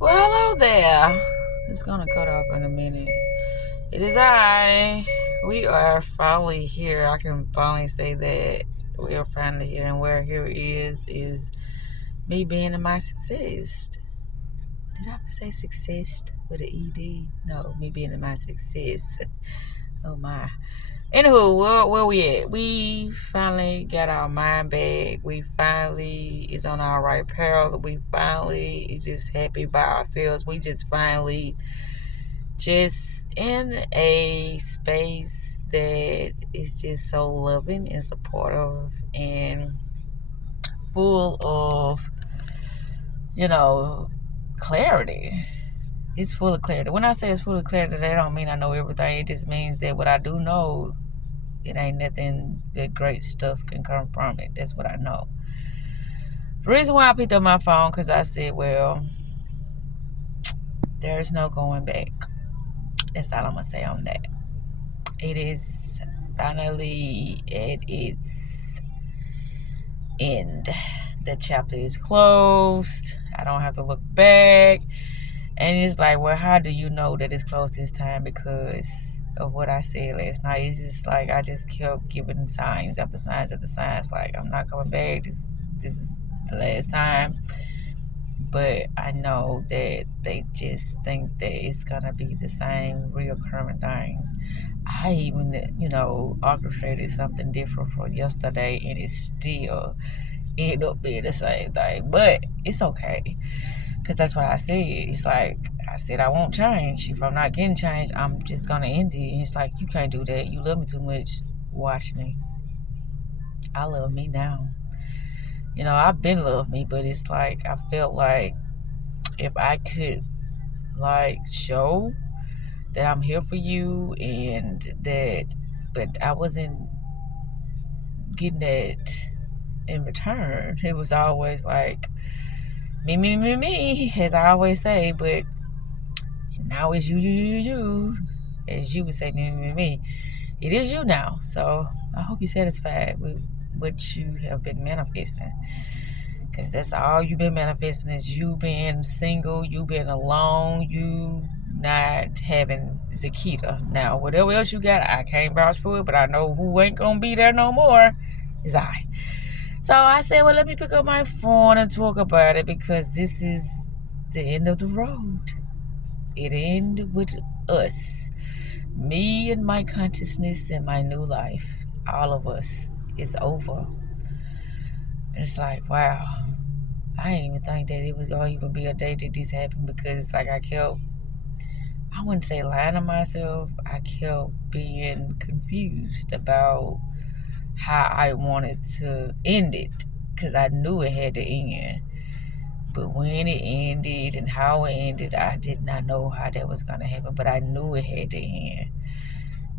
Well, hello there. It's gonna cut off in a minute. It is I. We are finally here. I can finally say that we are finally here, and where here is me being in my success. Did I say success with an ED? No, me being in my success. Oh my. Anywho, where we at? We finally got our mind back. We finally is on our right path. We finally is just happy by ourselves. We just finally just in a space that is just so loving and supportive and full of, clarity. It's full of clarity. When I say it's full of clarity, that don't mean I know everything. It just means that what I do know, it ain't nothing but great stuff can come from it. That's what I know. The reason why I picked up my phone, because I said, well, there's no going back. That's all I'm going to say on that. It is finally at its end. The chapter is closed. I don't have to look back. And it's like, well, how do you know that it's closed this time? Because of what I said last night. It's just like I just kept giving signs after signs after signs. Like, I'm not coming back. This is the last time. But I know that they just think that it's going to be the same reoccurring things. I even, orchestrated something different for yesterday, and it still ended up being the same thing. But it's okay. Because that's what I said. It's like, I said I won't change. If I'm not getting changed, I'm just going to end it. And it's like, you can't do that. You love me too much. Watch me. I love me now. I've been loved me, but it's like, I felt like if I could, show that I'm here for you but I wasn't getting that in return. It was always like, me, as I always say, but now it's you, as you would say, me. It is you now. So I hope you're satisfied with what you have been manifesting, because that's all you've been manifesting is you being single, you being alone, you not having Zakita. Now, whatever else you got, I can't vouch for it, but I know who ain't gonna be there no more is I. So I said, well, let me pick up my phone and talk about it, because this is the end of the road. It ended with us. Me and my consciousness and my new life. All of us. It's over. And it's like, wow. I didn't even think that it was going to even be a day that this happened, because it's like I wouldn't say lying to myself. I kept being confused about how I wanted to end it, because I knew it had to end. But when it ended and how it ended, I did not know how that was going to happen, but I knew it had to end.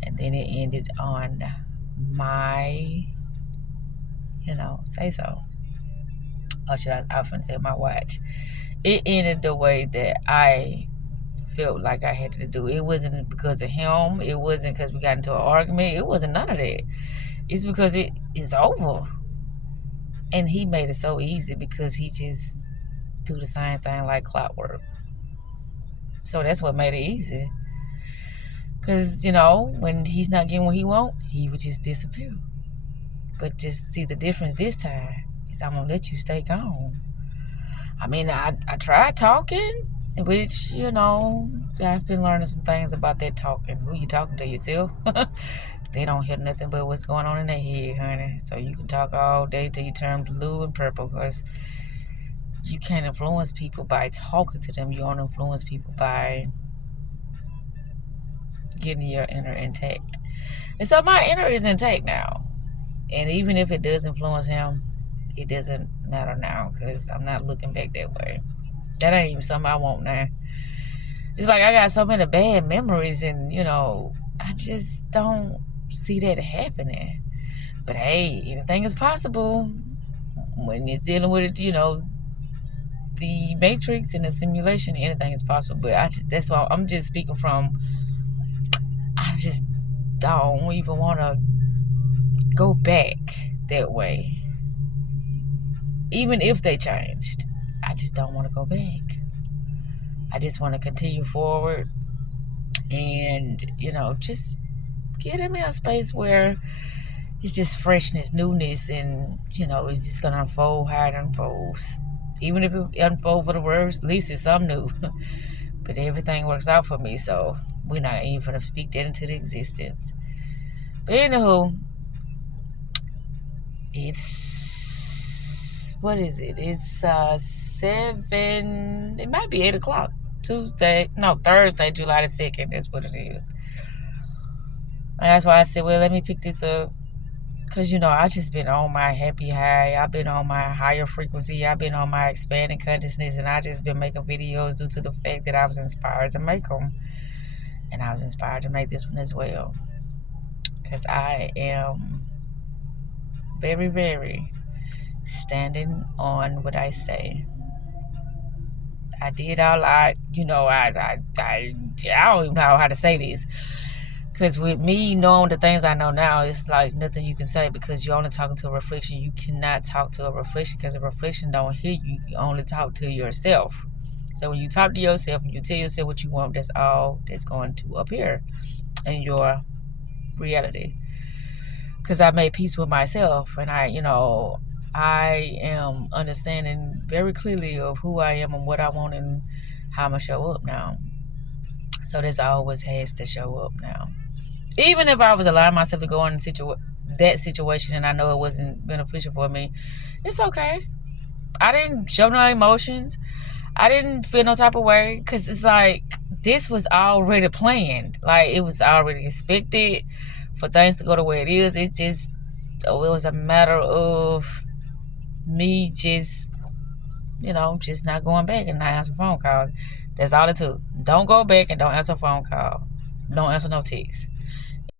And then it ended on my, say so. Or should I often say my watch. It ended the way that I felt like I had to do. It wasn't because of him. It wasn't because we got into an argument. It wasn't none of that. It's because it is over. And he made it so easy because he just do the same thing like clockwork. So that's what made it easy. Because, when he's not getting what he wants, he would just disappear. But just see the difference this time is I'm going to let you stay gone. I mean, I tried talking, which, I've been learning some things about that talking. Who you talking to, yourself? They don't hear nothing but what's going on in their head, honey. So you can talk all day till you turn blue and purple, because you can't influence people by talking to them. You don't influence people by getting your inner intact. And so my inner is intact now. And even if it does influence him, it doesn't matter now, because I'm not looking back that way. That ain't even something I want now. It's like I got so many bad memories, and, I just don't see that happening. But hey, anything is possible when you're dealing with it, the matrix and the simulation. Anything is possible. But that's why I'm just speaking from, I just don't even want to go back that way. Even if they changed, I just don't want to go back. I just want to continue forward and, just get him in a space where it's just freshness, newness, and, it's just going to unfold how it unfolds. Even if it unfolds for the worst, at least it's something new. But everything works out for me, so we're not even going to speak that into the existence. But anywho, what is it? It's 7, it might be 8 o'clock. Thursday, July the 2nd. That's what it is. And that's why I said, well, let me pick this up. Because, I just been on my happy high. I've been on my higher frequency. I've been on my expanding consciousness. And I just been making videos due to the fact that I was inspired to make them. And I was inspired to make this one as well. Because I am very, very standing on what I say. I did all I don't even know how to say this. Because with me knowing the things I know now, it's like nothing you can say because you're only talking to a reflection. You cannot talk to a reflection because a reflection don't hear you. You only talk to yourself. So when you talk to yourself and you tell yourself what you want, that's all that's going to appear in your reality. Because I made peace with myself and I am understanding very clearly of who I am and what I want and how I'm going to show up now. So this always has to show up now. Even if I was allowing myself to go in that situation and I know it wasn't beneficial for me, it's okay. I didn't show no emotions. I didn't feel no type of way because it's like this was already planned. Like it was already expected for things to go the way it is. It was a matter of me just not going back and not answering phone calls. That's all it took. Don't go back and don't answer a phone call. Don't answer no text.